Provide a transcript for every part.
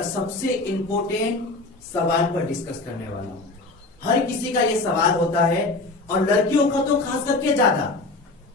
का सबसे इंपॉर्टेंट सवाल पर डिस्कस करने वाला हूं। हर किसी का ये सवाल होता है और लड़कियों का तो खास करके ज्यादा,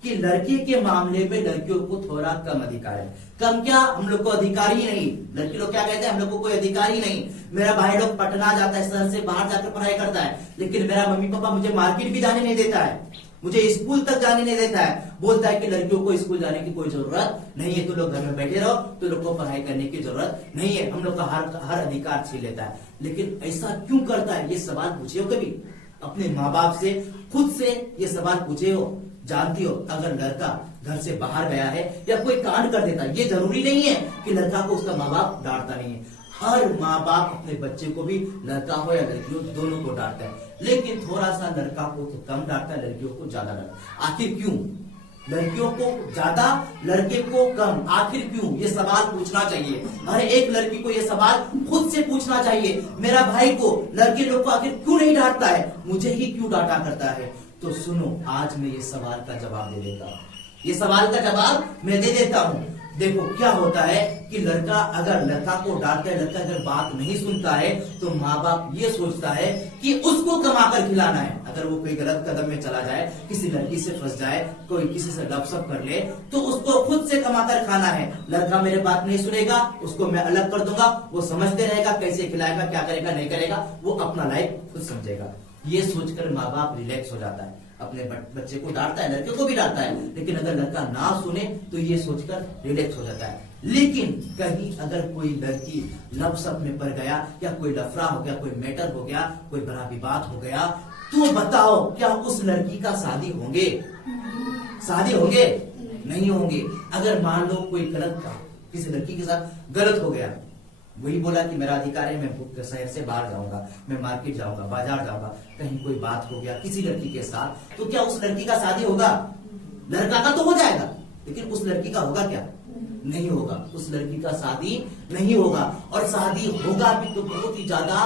कि लड़के के मामले में लड़कियों को थोड़ा कम अधिकार है। कम क्या, हम लोग को अधिकार ही नहीं। लड़के लोग क्या कहते हैं, हम लोग को कोई अधिकार ही नहीं। मेरा भाई लोग पटना जाता है, शहर से बाहर जाकर पढ़ाई करता है, लेकिन मेरा मम्मी पापा मुझे मार्केट भी जाने नहीं देता है, मुझे स्कूल तक जाने नहीं देता है। बोलता है कि लड़कियों को स्कूल जाने की कोई जरूरत नहीं है, तो लोग घर में बैठे रहो, तो लोग को पढ़ाई करने की जरूरत नहीं है, हम लोग का हर अधिकार छीन लेता है। लेकिन ऐसा क्यों करता है, ये सवाल पूछे हो कभी अपने माँ बाप से, खुद से ये सवाल पूछे हो? जानती हो, अगर लड़का घर से बाहर गया है या कोई कांड कर देता है, ये जरूरी नहीं है कि लड़का को उसका माँ बाप डांटता नहीं है। हर माँ बाप अपने बच्चे को भी, लड़का हो या लड़की हो, दोनों को डांटता है, लेकिन थोड़ा सा लड़का को तो कम डांटता है, लड़कियों को ज्यादा डांटता है। आखिर क्यों? लड़कियों को ज्यादा, लड़के को कम, आखिर क्यों? ये सवाल पूछना चाहिए। हर एक लड़की को ये सवाल खुद से पूछना चाहिए, मेरा भाई को, लड़के लोग को आखिर क्यों नहीं डांटता है, मुझे ही क्यों डांटा करता है? तो सुनो, आज मैं ये सवाल का जवाब दे देता हूँ। ये सवाल का जवाब मैं दे देता हूँ। देखो क्या होता है कि लड़का अगर लड़का को डांटता है, लड़का अगर बात नहीं सुनता है, तो माँ बाप ये सोचता है कि उसको कमाकर खिलाना है। अगर वो कोई गलत कदम में चला जाए, किसी लड़की से फंस जाए, कोई किसी से गपशप कर ले, तो उसको खुद से कमाकर खाना है। लड़का मेरे बात नहीं सुनेगा, उसको मैं अलग कर दूंगा, वो समझते रहेगा, कैसे खिलाएगा, क्या करेगा, नहीं करेगा, वो अपना लाइफ खुद समझेगा। ये सोचकर माँ बाप रिलैक्स हो जाता है, अपने बच्चे को डांटता है, लड़के को भी डांटता है, लेकिन अगर लड़का ना सुने तो ये सोचकर रिलैक्स हो जाता है। लेकिन कहीं अगर कोई लड़की लपसप में पड़ गया, या कोई लफड़ा हो गया, कोई मैटर हो गया, कोई बड़ा विवाद हो गया, तो बताओ क्या उस लड़की का शादी होंगे? शादी होंगे? नहीं होंगे। अगर मान लो कोई गलत काम किसी लड़की के साथ गलत हो गया, वही बोला कि मेरा अधिकार है, मैं शहर से बाहर जाऊंगा, मैं मार्केट जाऊंगा, बाजार जाऊंगा, कहीं कोई बात हो गया किसी लड़की के साथ, तो क्या उस लड़की का शादी होगा? लड़का का तो हो जाएगा, लेकिन उस लड़की का होगा क्या? नहीं होगा। उस लड़की का शादी नहीं होगा, और शादी होगा भी तो बहुत ही ज्यादा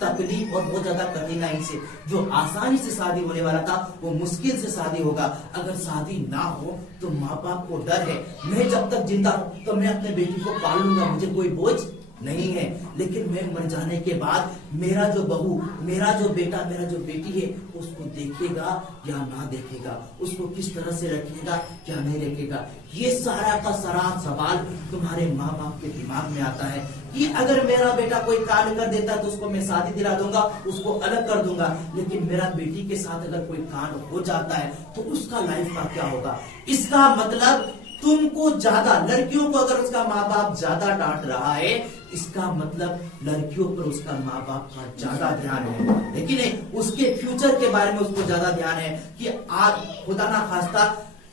तकलीफ और बहुत ज्यादा कठिनाई से। जो आसानी से शादी होने वाला था, वो मुश्किल से शादी होगा। अगर शादी ना हो तो माँ बाप को डर है, मैं जब तक जिंदा हूं तो मैं अपने बेटी को पाल लूंगा, मुझे कोई बोझ नहीं है, लेकिन मैं मर जाने के बाद मेरा जो बहू, मेरा जो बेटा, मेरा जो बेटी है, उसको देखेगा या ना देखेगा, उसको किस तरह से रखेगा या नहीं रखेगा। ये सारा का सारा सवाल तुम्हारे माँ बाप के दिमाग में आता है कि अगर मेरा बेटा कोई कांड कर देता है तो उसको मैं शादी दिला दूंगा, उसको अलग कर दूंगा, लेकिन मेरा बेटी के साथ अगर कोई कांड हो जाता है तो उसका लाइफ का क्या होगा? इसका मतलब तुमको ज्यादा, लड़कियों को अगर उसका माँ बाप ज्यादा डांट रहा है, इसका मतलब लड़कियों पर उसका माँ बाप का ज्यादा ध्यान है, लेकिन उसके फ्यूचर के बारे में उसको ज्यादा ध्यान है कि आज खुदा ना खास्ता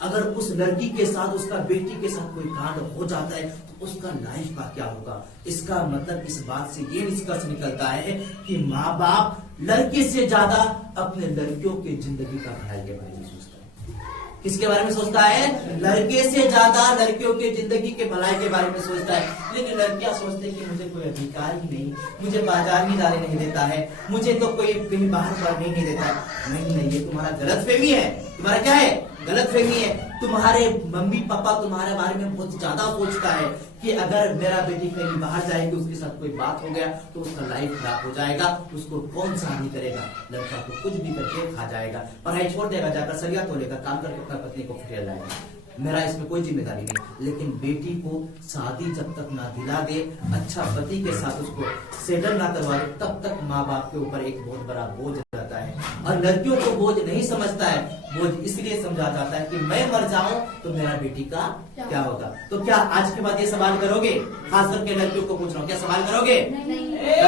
अगर उस लड़की के साथ, उसका बेटी के साथ कोई कांड हो जाता है तो उसका लाइफ का क्या होगा। इसका मतलब इस बात से ये निष्कर्ष निकलता है कि माँ बाप लड़के से ज्यादा अपने लड़कियों की जिंदगी का भलाई के बारे में सोचता है। किसके बारे में सोचता है? लड़के से ज्यादा लड़कियों की जिंदगी के भलाई के बारे में सोचता है। लेकिन लड़कियां सोचते हैं कि मुझे कोई अधिकार ही नहीं, मुझे बाजार ही जाने नहीं देता है, मुझे तो कोई कहीं बाहर पढ़ने नहीं देता है। नहीं, ये तुम्हारा गलतफहमी है। तुम्हारा क्या है? गलतफहमी है। तुम्हारे मम्मी पापा तुम्हारे बारे में बहुत ज्यादा सोचता है कि अगर मेरा बेटी कहीं बाहर जाएगी, उसके साथ कोई बात हो गया तो उसका लाइफ खराब हो जाएगा, उसको कौन शादी करेगा? लड़का को कुछ भी करके खा जाएगा, पढ़ाई छोड़ देगा, जाकर सरिया तोलेगा, काम करके अपना पत्नी को फिर लाएगा। मेरा इसमें कोई जिम्मेदारी नहीं। लेकिन बेटी को शादी जब तक ना दिला दे, अच्छा पति के साथ उसको सेटल ना करवा दे, तब तक माँ बाप के ऊपर एक बहुत बड़ा बोझ रहता है। और लड़कियों को बोझ नहीं समझता है, बोझ इसलिए समझा जाता है कि मैं मर जाऊं तो मेरा बेटी का क्या होगा। तो क्या आज के बाद ये सवाल करोगे? खास करके लड़कियों को पूछ रहा हूँ, क्या सवाल करोगे?